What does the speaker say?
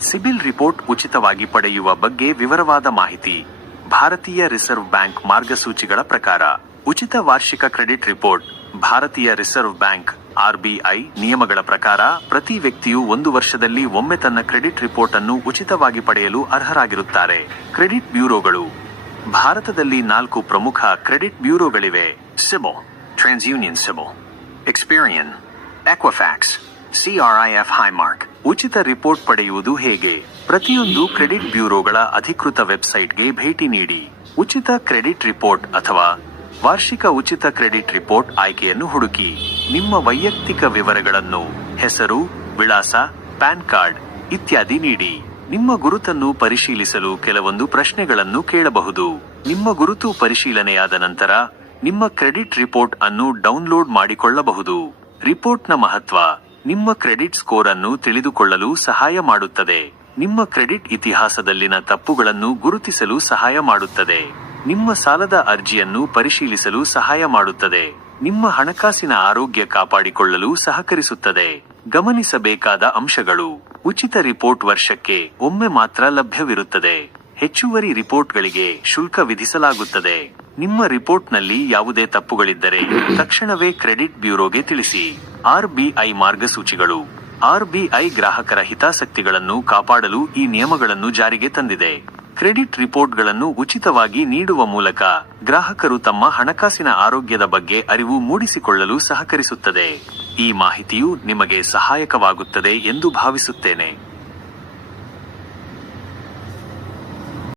CIBIL report ಉಚಿತವಾಗಿ ಪಡೆಯುವ ಬಗ್ಗೆ ವಿವರವಾದ ಮಾಹಿತಿ. ಭಾರತೀಯ ರಿಸರ್ವ್ ಬ್ಯಾಂಕ್ ಮಾರ್ಗಸೂಚಿಗಳ ಪ್ರಕಾರ, ಉಚಿತ ವಾರ್ಷಿಕ ಕ್ರೆಡಿಟ್ ರಿಪೋರ್ಟ್, ಭಾರತೀಯ ರಿಸರ್ವ್ ಬ್ಯಾಂಕ್ ಆರ್ಬಿಐ ನಿಯಮಗಳ ಪ್ರಕಾರ ಪ್ರತಿ ವ್ಯಕ್ತಿಯು ಒಂದು ವರ್ಷದಲ್ಲಿ ಒಮ್ಮೆ ತನ್ನ ಕ್ರೆಡಿಟ್ ರಿಪೋರ್ಟ್ ಅನ್ನು ಉಚಿತವಾಗಿ ಪಡೆಯಲು ಅರ್ಹರಾಗಿರುತ್ತಾರೆ. ಕ್ರೆಡಿಟ್ ಬ್ಯೂರೋಗಳು. ಭಾರತದಲ್ಲಿ ನಾಲ್ಕು ಪ್ರಮುಖ ಕ್ರೆಡಿಟ್ ಬ್ಯೂರೋಗಳಿವೆ. ಸಿಮೋ, ಟ್ರಾನ್ಸ್ಯೂನಿಯನ್ ಸಿಮೋ. ಎಕ್ಸ್ಪೀರಿಯನ್, ಎಕ್ವಫ್ಯಾಕ್ಸ್ ಸಿಆರ್ಐಎಫ್ ಹೈಮಾರ್ಕ್ ಉಚಿತ ರಿಪೋರ್ಟ್ ಪಡೆಯುವುದು ಹೇಗೆ? ಪ್ರತಿಯೊಂದು ಕ್ರೆಡಿಟ್ ಬ್ಯೂರೋಗಳ ಅಧಿಕೃತ ವೆಬ್ಸೈಟ್ಗೆ ಭೇಟಿ ನೀಡಿ. ಉಚಿತ ಕ್ರೆಡಿಟ್ ರಿಪೋರ್ಟ್ ಅಥವಾ ವಾರ್ಷಿಕ ಉಚಿತ ಕ್ರೆಡಿಟ್ ರಿಪೋರ್ಟ್ ಆಯ್ಕೆಯನ್ನು ಹುಡುಕಿ. ನಿಮ್ಮ ವೈಯಕ್ತಿಕ ವಿವರಗಳನ್ನು, ಹೆಸರು, ವಿಳಾಸ, ಪ್ಯಾನ್ ಕಾರ್ಡ್ ಇತ್ಯಾದಿ ನೀಡಿ. ನಿಮ್ಮ ಗುರುತನ್ನು ಪರಿಶೀಲಿಸಲು ಕೆಲವೊಂದು ಪ್ರಶ್ನೆಗಳನ್ನು ಕೇಳಬಹುದು. ನಿಮ್ಮ ಗುರುತು ಪರಿಶೀಲನೆಯಾದ ನಂತರ ನಿಮ್ಮ ಕ್ರೆಡಿಟ್ ರಿಪೋರ್ಟ್ ಅನ್ನು ಡೌನ್ಲೋಡ್ ಮಾಡಿಕೊಳ್ಳಬಹುದು. ರಿಪೋರ್ಟ್ನ ಮಹತ್ವ ನಿಮ್ಮ ಕ್ರೆಡಿಟ್ ಸ್ಕೋರ್ ಅನ್ನು ತಿಳಿದುಕೊಳ್ಳಲು ಸಹಾಯ ಮಾಡುತ್ತದೆ. ನಿಮ್ಮ ಕ್ರೆಡಿಟ್ ಇತಿಹಾಸದಲ್ಲಿನ ತಪ್ಪುಗಳನ್ನು ಗುರುತಿಸಲು ಸಹಾಯ ಮಾಡುತ್ತದೆ. ನಿಮ್ಮ ಸಾಲದ ಅರ್ಜಿಯನ್ನು ಪರಿಶೀಲಿಸಲು ಸಹಾಯ ಮಾಡುತ್ತದೆ. ನಿಮ್ಮ ಹಣಕಾಸಿನ ಆರೋಗ್ಯ ಕಾಪಾಡಿಕೊಳ್ಳಲು ಸಹಕರಿಸುತ್ತದೆ. ಗಮನಿಸಬೇಕಾದ ಅಂಶಗಳು. ಉಚಿತ ರಿಪೋರ್ಟ್ ವರ್ಷಕ್ಕೆ ಒಮ್ಮೆ ಮಾತ್ರ ಲಭ್ಯವಿರುತ್ತದೆ. ಹೆಚ್ಚುವರಿ ರಿಪೋರ್ಟ್ಗಳಿಗೆ ಶುಲ್ಕ ವಿಧಿಸಲಾಗುತ್ತದೆ. ನಿಮ್ಮ ರಿಪೋರ್ಟ್ನಲ್ಲಿ ಯಾವುದೇ ತಪ್ಪುಗಳಿದ್ದರೆ ತಕ್ಷಣವೇ ಕ್ರೆಡಿಟ್ ಬ್ಯೂರೋಗೆ ತಿಳಿಸಿ. ಆರ್ಬಿಐ ಮಾರ್ಗಸೂಚಿಗಳು. ಆರ್ಬಿಐ ಗ್ರಾಹಕರ ಹಿತಾಸಕ್ತಿಗಳನ್ನು ಕಾಪಾಡಲು ಈ ನಿಯಮಗಳನ್ನು ಜಾರಿಗೆ ತಂದಿದೆ. ಕ್ರೆಡಿಟ್ ರಿಪೋರ್ಟ್ಗಳನ್ನು ಉಚಿತವಾಗಿ ನೀಡುವ ಮೂಲಕ ಗ್ರಾಹಕರು ತಮ್ಮ ಹಣಕಾಸಿನ ಆರೋಗ್ಯದ ಬಗ್ಗೆ ಅರಿವು ಮೂಡಿಸಿಕೊಳ್ಳಲು ಸಹಕರಿಸುತ್ತದೆ. ಈ ಮಾಹಿತಿಯು ನಿಮಗೆ ಸಹಾಯಕವಾಗುತ್ತದೆ ಎಂದು ಭಾವಿಸುತ್ತೇನೆ.